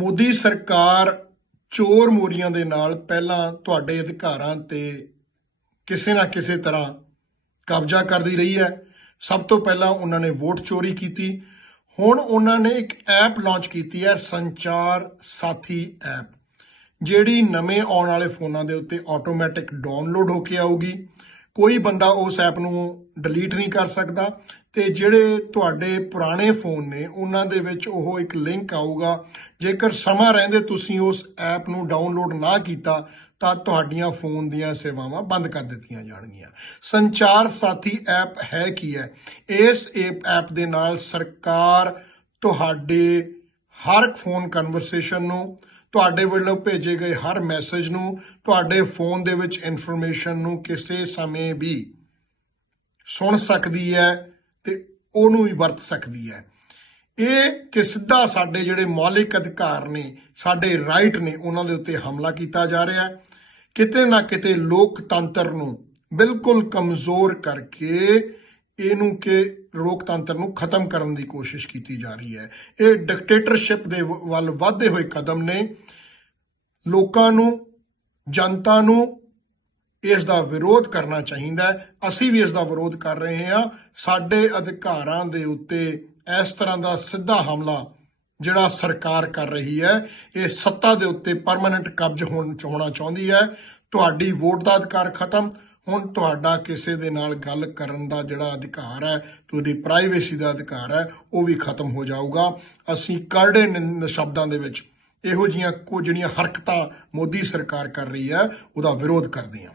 ਮੋਦੀ ਸਰਕਾਰ ਚੋਰ ਮੋਰੀਆਂ ਦੇ ਨਾਲ ਪਹਿਲਾਂ ਤੁਹਾਡੇ ਅਧਿਕਾਰਾਂ ਤੇ ਕਿਸੇ ਨਾ ਕਿਸੇ ਤਰ੍ਹਾਂ ਕਬਜ਼ਾ ਕਰਦੀ ਰਹੀ ਹੈ। ਸਭ ਤੋਂ ਪਹਿਲਾਂ ਉਹਨਾਂ ਨੇ ਵੋਟ ਚੋਰੀ ਕੀਤੀ। ਹੁਣ ਉਹਨਾਂ ਨੇ ਇੱਕ ਐਪ ਲਾਂਚ ਕੀਤੀ ਹੈ, ਸੰਚਾਰ ਸਾਥੀ ਐਪ, ਜਿਹੜੀ ਨਵੇਂ ਆਉਣ ਵਾਲੇ ਫੋਨਾਂ ਦੇ ਉੱਤੇ ਆਟੋਮੈਟਿਕ ਡਾਊਨਲੋਡ ਹੋ ਕੇ ਆਊਗੀ। ਕੋਈ ਬੰਦਾ ਉਸ ਐਪ ਨੂੰ ਡਿਲੀਟ ਨਹੀਂ ਕਰ ਸਕਦਾ। ਤੇ ਜਿਹੜੇ ਤੁਹਾਡੇ ਪੁਰਾਣੇ ਫੋਨ ਨੇ, ਉਹਨਾਂ ਦੇ ਵਿੱਚ ਉਹ ਇੱਕ ਲਿੰਕ ਆਊਗਾ। ਜੇਕਰ ਸਮਾਂ ਰਹਿੰਦੇ ਤੁਸੀਂ ਉਸ ਐਪ ਨੂੰ ਡਾਊਨਲੋਡ ਨਾ ਕੀਤਾ, ਤਾਂ ਤੁਹਾਡੀਆਂ ਫੋਨ ਦੀਆਂ ਸੇਵਾਵਾਂ ਬੰਦ ਕਰ ਦਿੱਤੀਆਂ ਜਾਣਗੀਆਂ। ਸੰਚਾਰ ਸਾਥੀ ਐਪ ਹੈ ਕੀ ਹੈ? ਇਸ ਐਪ ਦੇ ਨਾਲ ਸਰਕਾਰ ਤੁਹਾਡੇ ਹਰ ਫੋਨ ਕਨਵਰਸੇਸ਼ਨ ਨੂੰ, ਤੁਹਾਡੇ ਵੱਲੋਂ ਭੇਜੇ ਗਏ ਹਰ ਮੈਸੇਜ ਨੂੰ, ਤੁਹਾਡੇ ਫੋਨ ਦੇ ਵਿੱਚ ਇਨਫੋਰਮੇਸ਼ਨ ਨੂੰ ਕਿਸੇ ਸਮੇਂ ਵੀ ਸੁਣ ਸਕਦੀ ਹੈ। ਤੇ ਉਹਨੂੰ ਵੀ ਵਰਤ ਸਕਦੀ ਹੈ। ਇਹ ਕਿ ਸਿੱਧਾ ਸਾਡੇ ਜਿਹੜੇ ਮੌਲਿਕ ਅਧਿਕਾਰ ਨੇ, ਸਾਡੇ ਰਾਈਟ ਨੇ, ਉਹਨਾਂ ਦੇ ਉੱਤੇ ਹਮਲਾ ਕੀਤਾ ਜਾ ਰਿਹਾ ਹੈ। ਕਿਤੇ ਨਾ ਕਿਤੇ ਲੋਕਤੰਤਰ ਨੂੰ ਬਿਲਕੁਲ ਕਮਜ਼ੋਰ ਕਰਕੇ ਇਹਨੂੰ ਕਿ ਲੋਕਤੰਤਰ ਨੂੰ ਖਤਮ ਕਰਨ ਦੀ ਕੋਸ਼ਿਸ਼ ਕੀਤੀ ਜਾ ਰਹੀ ਹੈ। ਇਹ ਡਿਕਟੇਟਰਸ਼ਿਪ ਦੇ ਵ- ਵੱਲ ਵਧਦੇ ਹੋਏ ਕਦਮ ਨੇ। ਲੋਕਾਂ ਨੂੰ, ਜਨਤਾ ਨੂੰ ਇਸ ਦਾ ਵਿਰੋਧ ਕਰਨਾ ਚਾਹੀਦਾ ਅਸੀਂ ਵੀ ਇਸ ਦਾ ਵਿਰੋਧ ਕਰ ਰਹੇ ਹਾਂ। ਸਾਡੇ ਅਧਿਕਾਰਾਂ ਦੇ ਉੱਤੇ ਇਸ ਤਰ੍ਹਾਂ ਦਾ ਸਿੱਧਾ ਹਮਲਾ ਜਿਹੜਾ ਸਰਕਾਰ ਕਰ ਰਹੀ ਹੈ, ਇਹ ਸੱਤਾ ਦੇ ਉੱਤੇ ਪਰਮਨੈਂਟ ਕਬਜ਼ ਹੋਣ ਹੋਣਾ ਚਾਹੁੰਦੀ ਹੈ। ਤੁਹਾਡੀ ਵੋਟ ਦਾ ਅਧਿਕਾਰ ਖਤਮ। ਹੁਣ ਤੁਹਾਡਾ ਕਿਸੇ ਦੇ ਨਾਲ ਗੱਲ ਕਰਨ ਦਾ ਜਿਹੜਾ ਅਧਿਕਾਰ ਹੈ, ਤੁਹਾਡੀ ਪ੍ਰਾਈਵੇਸੀ ਦਾ ਅਧਿਕਾਰ ਹੈ, ਉਹ ਵੀ ਖਤਮ ਹੋ ਜਾਊਗਾ। ਅਸੀਂ ਕਰੜੇ ਨਿੰਦ ਸ਼ਬਦਾਂ ਦੇ ਵਿੱਚ ਇਹੋ ਜੀਆਂ ਕੁਝ ਜਿਹੜੀਆਂ ਹਰਕਤਾਂ ਮੋਦੀ ਸਰਕਾਰ ਕਰ ਰਹੀ ਹੈ, ਉਹਦਾ ਵਿਰੋਧ ਕਰਦੇ ਹਾਂ।